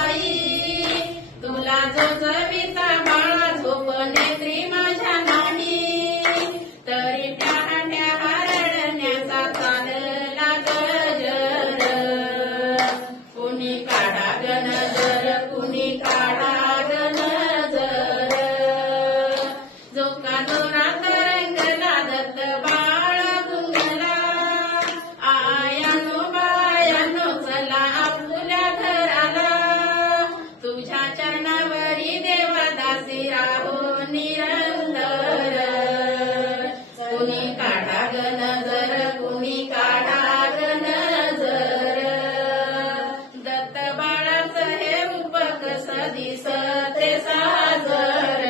आई तुला दिसते साजर.